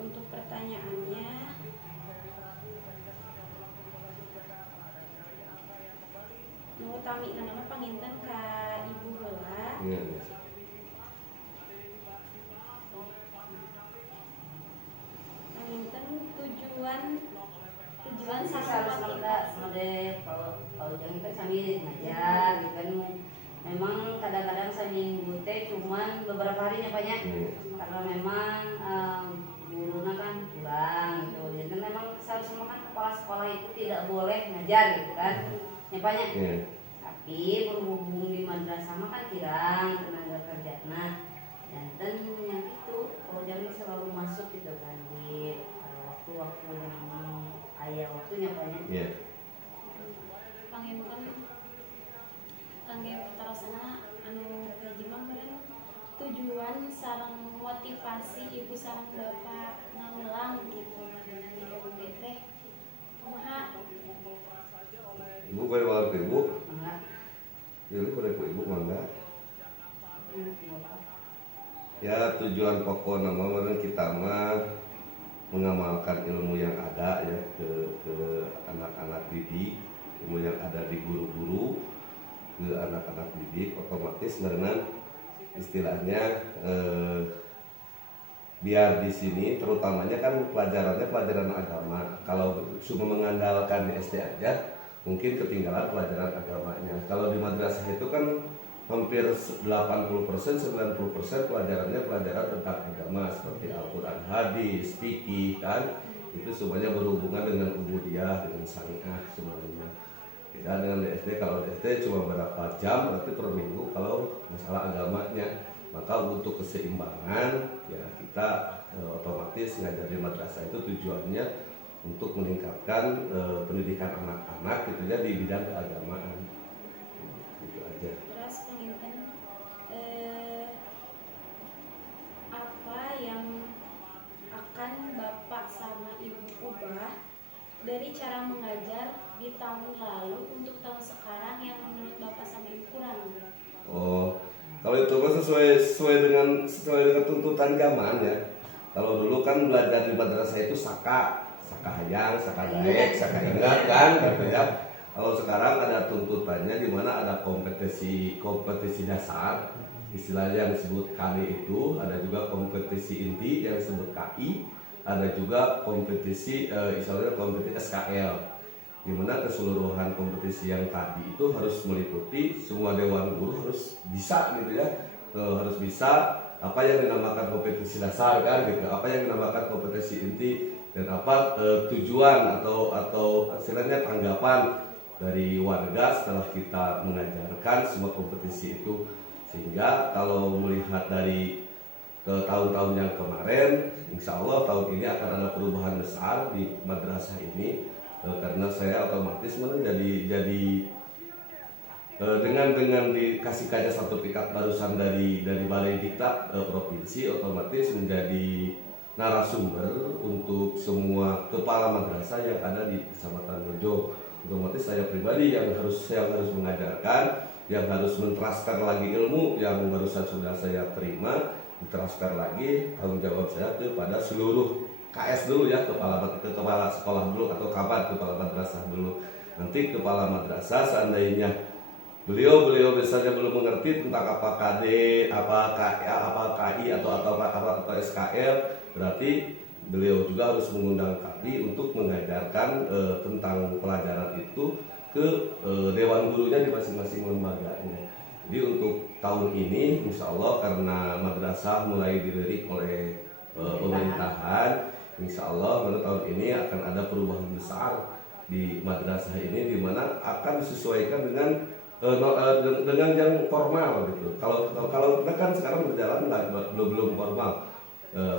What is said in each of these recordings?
Untuk pertanyaannya, nu tami nama panginten ka ibu heula. Iya. Panginten tujuan sahabat mode kalau jangan kan sambil ngajar gitu kan. Memang kadang-kadang seminggu teh cuman beberapa harinya banyak karena memang gurunya kan kurang gitu. Jadi memang seharusnya kan kepala sekolah itu tidak boleh ngajar gitu kan. Ya banyak. Tapi berhubung di madrasah mah kan kirang tenaga kerjanya. Dan yang itu kalau jangan selalu masuk gitu kan di waktu-waktu yang memang ayah waktunya banyak. Panginten kangge terasana anu gaji mah meureun tujuan sareng motivasi ibu sareng bapak ngeulang gitu. Jadi teh kumaha? Ibu boleh bawa ke ibu? Enggak. Jadi boleh ke ibu mangga. Ya tujuan pokok nama kita mah mengamalkan ilmu yang ada ya ke anak-anak didik, ilmu yang ada di guru-guru ke anak-anak didik, otomatis dengan istilahnya biar di sini terutamanya kan pelajarannya pelajaran agama. Kalau cuma mengandalkan di SD aja mungkin ketinggalan pelajaran agamanya. Kalau di madrasah itu kan hampir 80%, 90% pelajarannya pelajaran tentang agama seperti Al-Quran, hadis, fikih kan. Itu semuanya berhubungan dengan ubudiyah, dengan syariah semuanya. Beda dengan di SD, kalau di SD cuma berapa jam berarti per minggu kalau masalah agamanya. Maka untuk keseimbangan ya kita otomatis ngajar di madrasah itu tujuannya untuk meningkatkan pendidikan anak-anak gitu ya di bidang keagamaan. Gitu aja. Terus panginten apa yang akan Bapak sama Ibu ubah dari cara mengajar di tahun lalu untuk tahun sekarang yang menurut Bapak sama Ibu kurang? Oh, kalau itu mah sesuai dengan tuntutan zaman ya. Kalau dulu kan belajar di madrasah itu saka hayang, saka daek, saka ingat kan gitu ya. Kalau sekarang ada tuntutannya di mana ada kompetisi dasar, istilahnya yang disebut KD itu, ada juga kompetisi inti yang disebut KI, ada juga kompetisi istilahnya kompetisi SKL. Di mana keseluruhan kompetisi yang tadi itu harus meliputi semua dewan guru harus bisa gitu ya, harus bisa apa yang dinamakan kompetisi dasar kan gitu, apa yang dinamakan kompetisi inti dan apa tujuan atau istilahnya tanggapan dari warga setelah kita mengajarkan semua kompetisi itu. Sehingga kalau melihat dari tahun-tahun yang kemarin, insya Allah tahun ini akan ada perubahan besar di madrasah ini. Karena saya otomatis jadi dengan dikasih kaca sertifikat barusan dari Balai Diklat provinsi, otomatis menjadi narasumber untuk semua kepala madrasah yang ada di Kecamatan Bojo. Otomatis saya pribadi yang harus mengajarkan, yang harus mentransfer lagi ilmu yang barusan sudah saya terima, ditransfer lagi tanggung jawab saya kepada seluruh KS dulu ya, kepala sekolah dulu atau kapan kepala madrasah dulu. Nanti kepala madrasah seandainya beliau misalnya belum mengerti tentang apa KD, apa KI atau SKL, berarti beliau juga harus mengundang kami untuk mengajarkan tentang pelajaran itu ke dewan gurunya di masing-masing lembaganya. Jadi untuk tahun ini insya Allah karena madrasah mulai dilirik oleh pemerintahan, insya Allah pada tahun ini akan ada perubahan besar di madrasah ini, di mana akan disesuaikan dengan yang formal gitu. Kalau kita kan sekarang berjalan belum formal,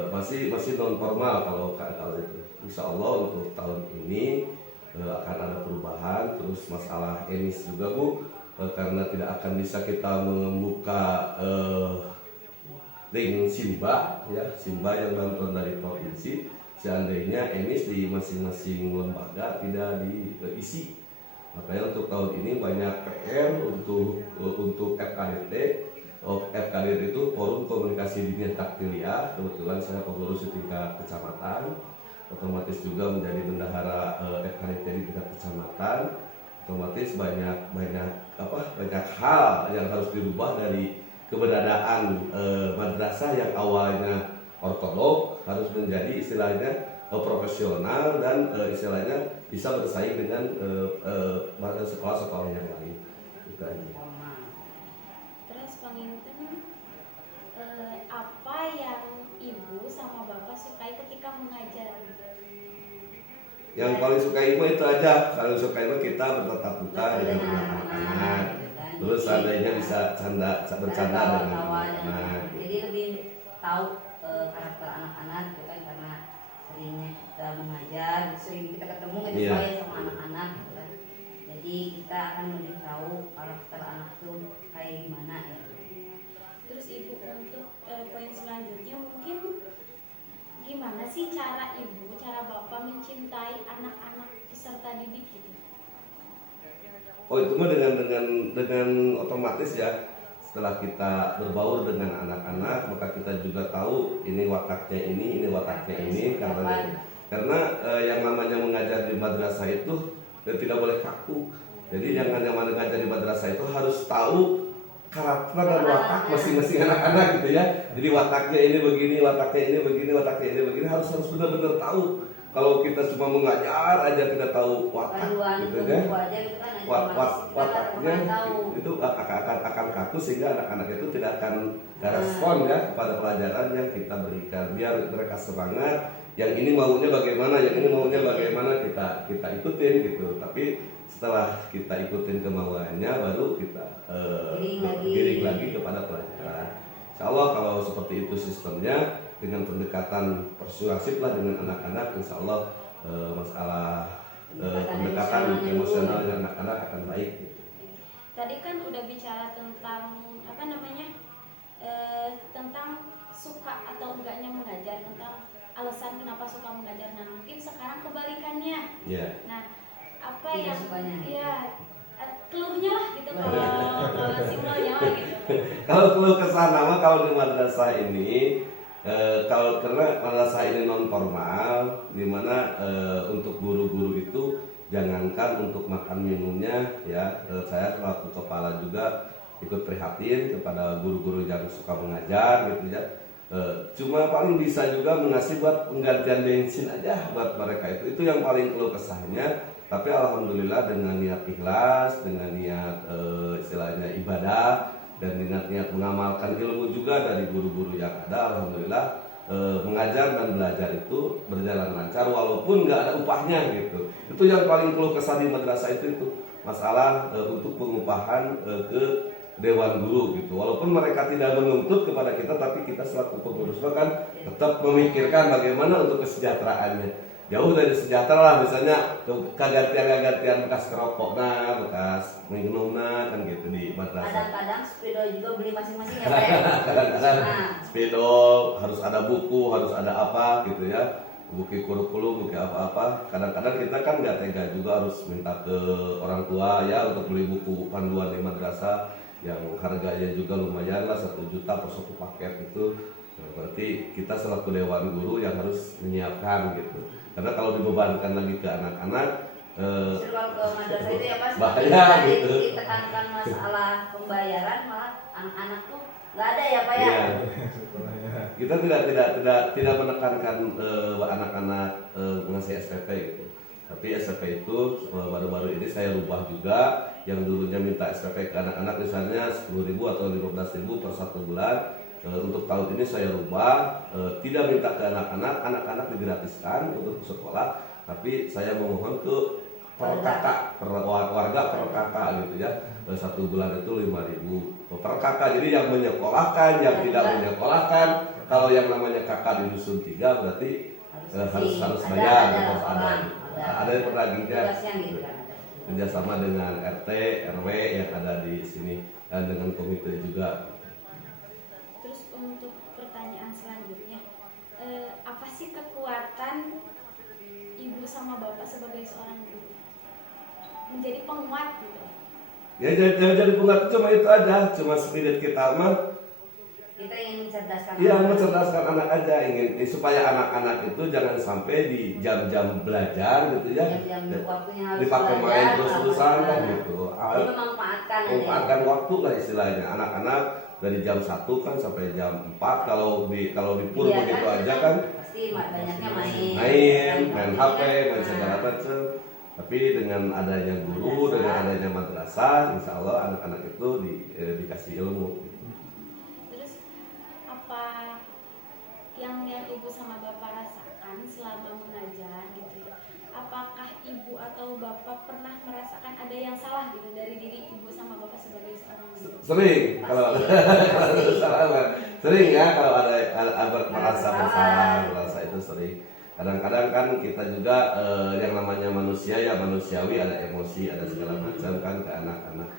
masih non formal kalau itu. Insya Allah untuk tahun ini akan ada perubahan. Terus masalah emis juga Bu, karena tidak akan bisa kita membuka link Simba yang bantuan dari provinsi, seandainya emis di masing-masing lembaga tidak diisi. Makanya untuk tahun ini banyak PR untuk FKDT FKDIR itu Forum Komunikasi Dini Taktilia. Kebetulan saya pengurus di tingkat kecamatan, otomatis juga menjadi bendahara FKDIR di tingkat kecamatan. Otomatis banyak hal yang harus dirubah dari keberadaan madrasah yang awalnya ortodok harus menjadi istilahnya profesional dan istilahnya bisa bersaing dengan sekolah-sekolah yang lain. Itu aja. Terus penginten apa yang ibu sama bapak sukai ketika mengajar? Yang paling suka ibu itu aja, paling suka ibu kita bertatap muka dengan anak-anak. Terus seandainya bisa bercanda dengan anak. Jadi lebih tahu karakter anak-anak gitu kan, karena seringnya kita mengajar, sering kita ketemu gitu sama anak-anak gitu kan. Jadi kita akan lebih tahu karakter anak tuh kayak gimana ya. Terus ibu untuk poin selanjutnya mungkin gimana sih cara ibu, cara bapak mencintai anak-anak peserta didik gitu? Oh itu mah dengan otomatis ya, setelah kita berbaur dengan anak-anak maka kita juga tahu ini wataknya ini wataknya ini, karena yang namanya mengajar di madrasah itu tidak boleh kaku. Jadi yang namanya mengajar di madrasah itu harus tahu karakter dan watak masing-masing anak-anak gitu ya. Jadi wataknya ini begini, wataknya ini begini, wataknya ini begini, harus benar-benar tahu. Kalau kita cuma mengajar aja tidak tahu watak gitu kan, wataknya itu akan kaku sehingga anak-anak itu tidak akan respon ya kepada pelajaran yang kita berikan. Biar mereka semangat, yang ini maunya bagaimana, yang ini maunya bagaimana, kita ikutin gitu. Tapi setelah kita ikutin kemauannya baru kita giring lagi kepada pelajaran. Insya Allah kalau seperti itu sistemnya, dengan pendekatan persuasif lah dengan anak-anak, insya Allah masalah pendekatan emosional dengan anak-anak akan baik gitu. Tadi kan udah bicara tentang apa namanya, tentang suka atau enggaknya mengajar, tentang alasan kenapa suka mengajar. Nah mungkin sekarang kebalikannya. Yeah. Nah apa tidak yang sukanya. Ya keluhnya lah gitu, kalau simpelnya lah gitu. Kalau keluh kesah nama, kalau di madrasah ini kalau karena madrasah ini non formal, dimana untuk guru-guru itu jangankan untuk makan minumnya ya, saya selaku kepala juga ikut prihatin kepada guru-guru yang suka mengajar gitu ya. Cuma paling bisa juga mengasih buat penggantian bensin aja buat mereka, itu yang paling keluh kesahnya. Tapi alhamdulillah dengan niat ikhlas, dengan niat istilahnya ibadah, dan niat mengamalkan ilmu juga dari guru-guru yang ada, alhamdulillah mengajar dan belajar itu berjalan lancar walaupun nggak ada upahnya gitu. Itu yang paling keluh kesah di madrasah itu masalah untuk pengupahan ke dewan guru gitu. Walaupun mereka tidak menuntut kepada kita, tapi kita selaku pengurus kan tetap memikirkan bagaimana untuk kesejahteraannya. Jauh dari sejahtera lah, misalnya kegantian bekas kerokok, bekas minum kan gitu di madrasah. Kadang-kadang spidol juga beli masing-masing ya Pak ya. Kadang-kadang spidol harus ada buku, harus ada apa gitu ya, buku kurikulum, buku apa-apa. Kadang-kadang kita kan nggak tega juga harus minta ke orang tua ya untuk beli buku panduan di madrasah yang harganya juga lumayan lah, 1 juta per 1 paket itu. Berarti kita selaku dewan guru yang harus menyiapkan gitu. Karena kalau dibebankan lagi ke anak-anak, Kalau ke madrasah itu ya Pak, bahaya gitu. ditekankan masalah pembayaran, malah anak-anak tuh nggak ada ya Pak ya. Iya. Kita tidak menekankan anak-anak mengasih SPP gitu. Tapi SPP itu baru-baru ini saya rubah juga, yang dulunya minta SPP ke anak-anak misalnya 10.000 atau 15.000 per 1 bulan. Untuk tahun ini saya rubah, tidak minta ke anak-anak digratiskan untuk sekolah, tapi saya memohon ke per kakak, per warga per kakak gitu ya. 1 bulan itu 5.000 per kakak. Jadi yang menyekolahkan, yang tidak menyekolahkan, kalau yang namanya kakak di dusun 3 berarti harus bayar, harus ada yang penagihnya. Kerjasama dengan RT, RW yang ada di sini dan dengan komite juga. Terus untuk pertanyaan selanjutnya, apa sih kekuatan ibu sama bapak sebagai seorang guru menjadi penguat gitu? Ya jadi penguat cuma itu aja, cuma spirit kita mah mencerdaskan Iya, anak. mencerdaskan anak aja, ingin supaya anak-anak itu jangan sampai di jam-jam belajar gitu ya, Jam-jam waktunya harus dipakai main belajar, terus-terusan kan nah, gitu. jadi memanfaatkan aja. Memanfaatkan waktu lah istilahnya. Anak-anak dari jam 1 kan sampai jam 4 kalau di pur Iya, begitu kan, aja kan pasti banyaknya main. main HP, main segala macam. Tapi dengan adanya guru, dengan adanya madrasah, insya Allah anak-anak itu dikasih ilmu. Terus apa yang ibu sama bapak rasakan selama mengajar gitu ya? Apakah ibu atau bapak pernah merasakan ada yang salah gitu dari diri ibu sama bapak sebagai seorang guru? Sering kalau sering ya kalau ada merasa bersalah, merasa itu sering. Kadang-kadang kan kita juga yang namanya manusia ya manusiawi, ada emosi, ada segala macam kan ke anak-anak.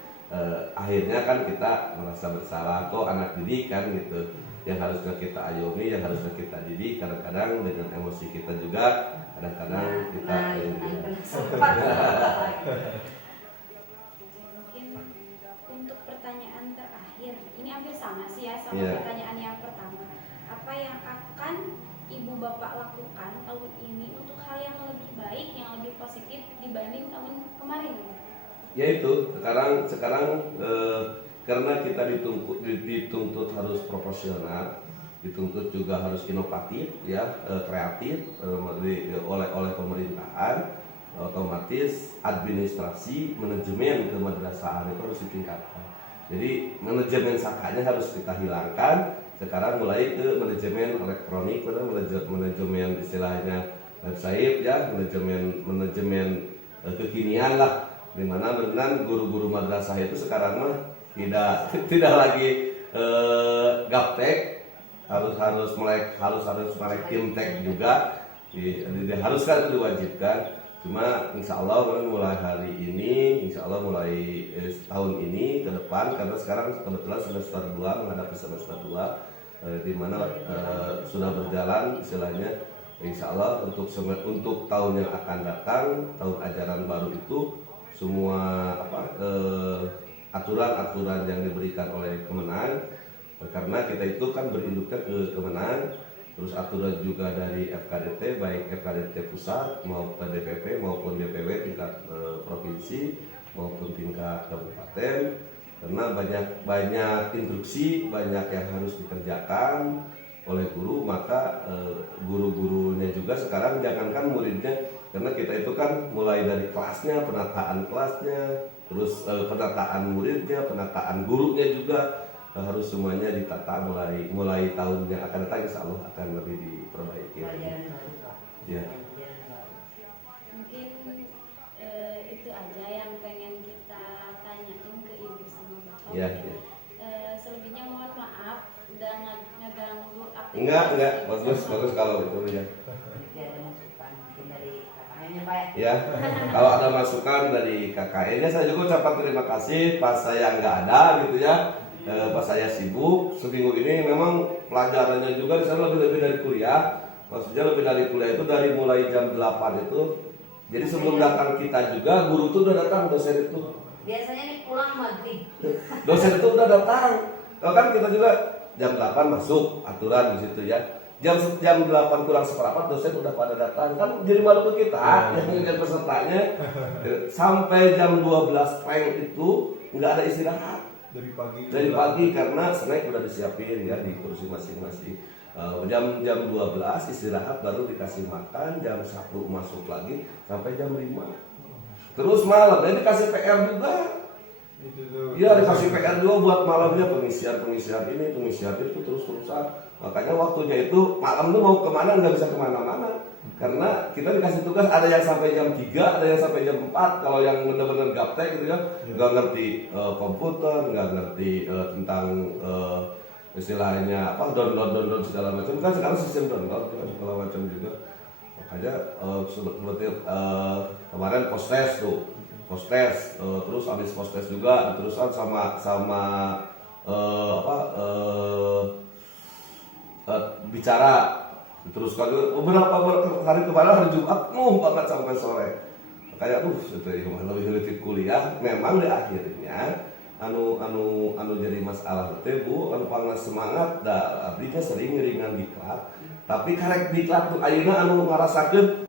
Akhirnya kan kita merasa bersalah, kok anak didik kan gitu, yang harusnya kita ayomi, yang harusnya kita didik. Kadang-kadang dengan emosi kita juga, kadang-kadang kita Mungkin untuk pertanyaan terakhir, ini hampir sama sih ya sama Iya. pertanyaan yang pertama. Apa yang akan ibu bapak lakukan tahun ini untuk hal yang lebih baik, yang lebih positif dibanding tahun kemarin? ya itu sekarang karena kita dituntut harus proporsional, dituntut juga harus inovatif ya, kreatif oleh pemerintahan, otomatis administrasi manajemen ke madrasah itu harus ditingkatkan. Jadi manajemen sakanya harus kita hilangkan. Sekarang mulai ke manajemen elektronik, manajemen istilahnya website ya, manajemen kekinian lah, dimana benar guru-guru madrasah itu sekarang mah tidak lagi gaptek, harus melek timtek juga, diharuskan, itu diwajibkan. Cuma insya Allah mulai hari ini, insya Allah mulai tahun ini ke depan, karena sekarang kebetulan semester 2 menghadapi semester 2, di mana sudah berjalan istilahnya. Insya Allah untuk tahun yang akan datang, tahun ajaran baru itu semua aturan-aturan yang diberikan oleh Kemenang, karena kita itu kan berinduknya ke Kemenang. Terus aturan juga dari FKDT, baik FKDT pusat maupun DPP maupun DPW tingkat provinsi maupun tingkat kabupaten, karena banyak instruksi, banyak yang harus dikerjakan oleh guru. Maka guru-gurunya juga sekarang jangankan muridnya, karena kita itu kan mulai dari kelasnya, penataan kelasnya, terus penataan muridnya, penataan gurunya juga harus semuanya ditata mulai tahun yang akan datang, insya Allah akan lebih diperbaiki. Pelajaran baru, Pak. Ya. Pelajaran baru. Mungkin itu aja yang pengen kita tanyain ke ibu sama bapak. Ya, Mungkin, ya. selebihnya mohon maaf udah ngeganggu aktivitas. Enggak, bagus kalau itu ya. Jadi ada masukan mungkin dari kakaknya Pak ya. Ya, kalau ada masukan dari KKN, saya juga ucapkan terima kasih. Pas saya nggak ada gitu ya, pas saya sibuk seminggu ini, memang pelajarannya juga di sana lebih dari kuliah. Maksudnya lebih dari kuliah itu dari mulai jam 8 itu. Jadi sebelum datang kita juga, guru itu udah datang, dosen itu. Biasanya nih pulang maghrib. Dosen itu udah datang. Kalau kan kita juga jam 8 masuk, aturan di situ ya. Jam 8 kurang seperempat dosen udah pada datang. Kan jadi malu ke kita yang ngeliat pesertanya. Sampai jam 12 peng itu nggak ada istirahat. Dari pagi karena snack udah disiapin ya di kursi masing-masing. Jam 12 istirahat, baru dikasih makan, jam 1 masuk lagi sampai jam 5. Terus malam ini dikasih PR juga. Iya, dikasih PR juga buat malamnya, pengisian ini, pengisian itu terus-terusan. Makanya waktunya itu malam tuh mau kemana nggak bisa kemana-mana. Karena kita dikasih tugas, ada yang sampai jam 3, ada yang sampai jam 4. Kalau yang benar-benar gaptek gitu kan, nggak ngerti komputer, nggak ngerti tentang istilahnya download segala macam. Kan sekarang sistem download segala macam juga. Makanya seperti kemarin post test, terus habis post test juga terusan sama bicara. Terus beberapa hari kemarin, hari Jumat banget sampai sore. Kayak lebih kuliah. Memang di akhirnya anu jadi masalah teh Bu, anu pangna semangat da abdi teh sering ngeringan diklat. Tapi karek diklat tuh ayeuna anu ngarasakeun